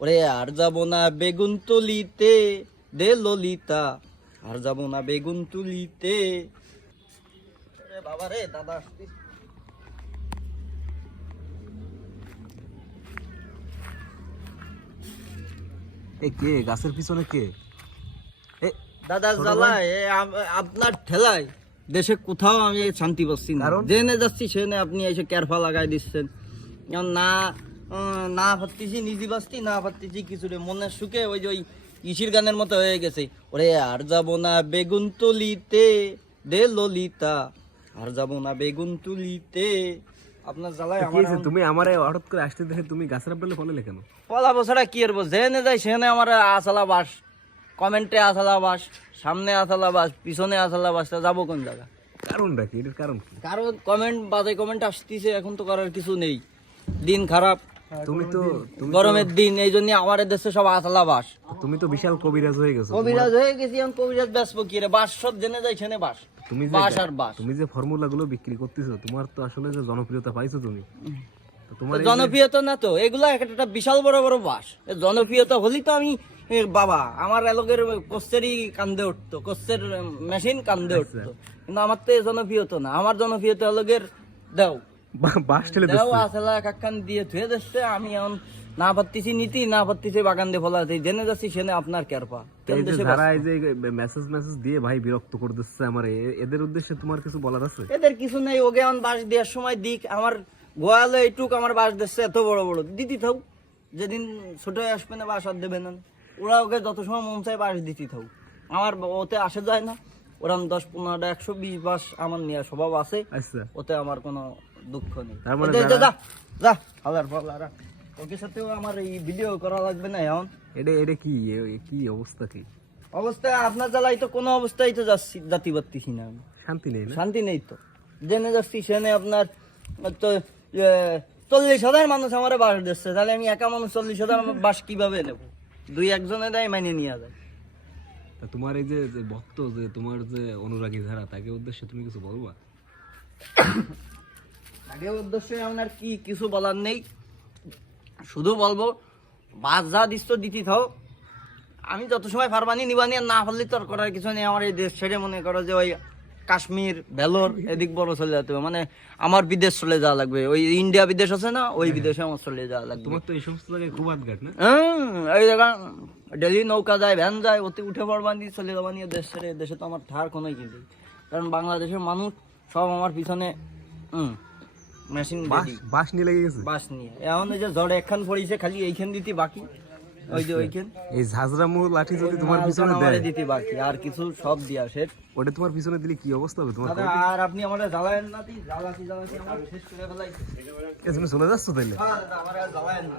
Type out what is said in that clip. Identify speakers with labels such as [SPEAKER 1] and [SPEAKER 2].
[SPEAKER 1] ওরে আর যাব না বেগুন তুলিতে দে ললিতা আর যাব না বেগুন তুলিতে। বাবা রে দাদা
[SPEAKER 2] এ কে গাছের পিছনে কে? এ
[SPEAKER 1] দাদা জ্বালায় এ আপনার ঠেলায়। দেশে কোথাও আমি শান্তি পাচ্ছি না? জেনে যাচ্ছি সেনে আপনি এসে ক্যারফা লাগাই দিচ্ছেন। না না পারতেছি নিজে বাঁচতি না পারতেছি কিছু রে মনের সুখে ওই যে ওই ইসির গানের মতো হয়ে গেছে। ওরে আর যাব না বেগুন তুলিতে দে ললিতা। আর যাব না বেগুন তুলিতে। আপনার জ্বালায় আমার
[SPEAKER 2] তুমি আমারে হঠাৎ করে আসতে দেখে তুমি গাছের আপেলে ফলে কেন?
[SPEAKER 1] পলা বছরা কি করব জেনে যাই সেনে আমার আসালা বাস। কমেন্টে আসালা বাস সামনে আসালা বাস পিছনে আসালা বাসটা যাব কোন জায়গা
[SPEAKER 2] কারণটা কি? এটার কারণ কি?
[SPEAKER 1] কারণ কমেন্ট বাজে কমেন্ট আসতেছে এখন তো করার কিছু নেই। দিন খারাপ।
[SPEAKER 2] তুমি তো
[SPEAKER 1] গরমের দিন এই জন্য আমার দেশে সব আসালা বাস
[SPEAKER 2] তুমি তো বিশাল কবিরাজ হয়ে গেছো।
[SPEAKER 1] কবিরাজ হয়ে গেছি এখন কবিরাজ ব্যস্ত কি রে? বাস সব জেনে যাই সেনে বাস।
[SPEAKER 2] তুমি যে
[SPEAKER 1] বাস আর বাস।
[SPEAKER 2] তুমি যে ফর্মুলা গুলো বিক্রি করতেছো তোমার তো আসলে যে জনপ্রিয়তা পাইছো তুমি। তোমার
[SPEAKER 1] জনপ্রিয়তা না তো এগুলো একটা বিশাল বড় বড় বাস। জনপ্রিয়তা হলেই তো আমি বাবা আমার এলোকের কোশ্চেরই কান্দে উঠতো কোশ্চের মেশিন কান্দে উঠতো। কিন্তু আমার তো এ জনপ্রিয়তা না আমার জনপ্রিয়তা এলোকের দেও।
[SPEAKER 2] বাস ঠেলে
[SPEAKER 1] দেও আসলা কাকান দিয়ে ধুয়ে দিচ্ছে আমি এখন না পারতেছি নীতি না পারতেছি বাগান দিয়ে ফলাতে। জেনে যাচ্ছি সেনে আপনার কেরপা
[SPEAKER 2] তো এই যে যারা এই যে মেসেজ মেসেজ দিয়ে ভাই বিরক্ত করে দিচ্ছে আমার এদের উদ্দেশ্যে তোমার কিছু বলার আছে?
[SPEAKER 1] এদের কিছু নেই ওকে এখন বাস দেওয়ার সময় দিক। আমার গোয়ালে এইটুক আমার বাস দিচ্ছে এত বড় বড়। দিতি যেদিন ছোট হয়ে আসবে না বাস আর দেবে না। ওরা ওকে যত সময় মন চায় বাস দিতি থাক আমার ওতে আসে যায় না। ওরম দশ পনেরোটা একশো বিশ বাস আমার নেওয়ার স্বভাব আছে।
[SPEAKER 2] আচ্ছা।
[SPEAKER 1] ওতে আমার কোনো দুঃখ নেই।
[SPEAKER 2] তার মানে
[SPEAKER 1] এই যে
[SPEAKER 2] যারা-
[SPEAKER 1] যা যা। হালার পালারা। ওকে সাথেও আমার এই ভিডিও করা লাগবে না এখন।
[SPEAKER 2] এটা এটা কি? কি অবস্থা কি?
[SPEAKER 1] অবস্থা আপনার জ্বালাই তো কোনো অবস্থায় তো যাচ্ছি জাতি পারতেছি না
[SPEAKER 2] শান্তি নেই
[SPEAKER 1] শান্তি নেই তো। জেনে যাচ্ছি সেনে আপনার তো চল্লিশ হাজার মানুষ আমার বাস দিচ্ছে। তাহলে আমি একা মানুষ চল্লিশ হাজার আমার বাস কীভাবে নেব? দুই একজনে দেয় মাইনে নিয়ে যায়।
[SPEAKER 2] তোমার এই যে ভক্ত যে তোমার যে অনুরাগী যারা তাকে উদ্দেশ্যে তুমি কিছু বলবা?
[SPEAKER 1] আগে উদ্দেশ্যে আপনার কি কিছু বলার নেই। শুধু বলব বাস যা দিচ্ছ দিতে থাও। আমি যত সময় ফারবানি নিবানি আর না হলে তো আর করার কিছু নেই। আমার এই দেশ ছেড়ে মনে করো যে ওই কাশ্মীর ভেলোর এদিক বড় চলে যেতে হবে। মানে আমার বিদেশ চলে যাওয়া লাগবে। ওই ইন্ডিয়া বিদেশ আছে না ওই বিদেশে আমার চলে যাওয়া লাগবে।
[SPEAKER 2] তোমার তো এই সমস্ত জায়গায় খুব আটঘাট না?
[SPEAKER 1] হুম, এই জায়গা ডেলি নৌকা যায় ভ্যান যায় ওতে উঠে পড়বানি চলে যাবানি দেশ ছেড়ে দেশে তো আমার ঠার কোনোই কিন্তু কারণ বাংলাদেশের মানুষ সব আমার পিছনে হুম। মেশিন
[SPEAKER 2] বাস নিয়ে লেগে গেছে?
[SPEAKER 1] বাস নিয়ে। এখন এই যে ঝড় একখান পড়িছে খালি এইখান দিতে বাকি। ওই যে ওইখান।
[SPEAKER 2] এই ঝাঁঝরা মুহ লাঠি যদি তোমার পিছনে দেয়?
[SPEAKER 1] দিতে বাকি? আর কিছু সব দিয়া শেষ।
[SPEAKER 2] ওটা তোমার পিছনে দিলে কি অবস্থা হবে? তোমার
[SPEAKER 1] আর আপনি আমার জ্বালায়েন না দি জ্বালাতি জ্বালাতি আমার শেষ করে ফেলাইছে।
[SPEAKER 2] তুমি চলে যাচ্ছ তাইলে?
[SPEAKER 1] আমার জ্বালায়েন না।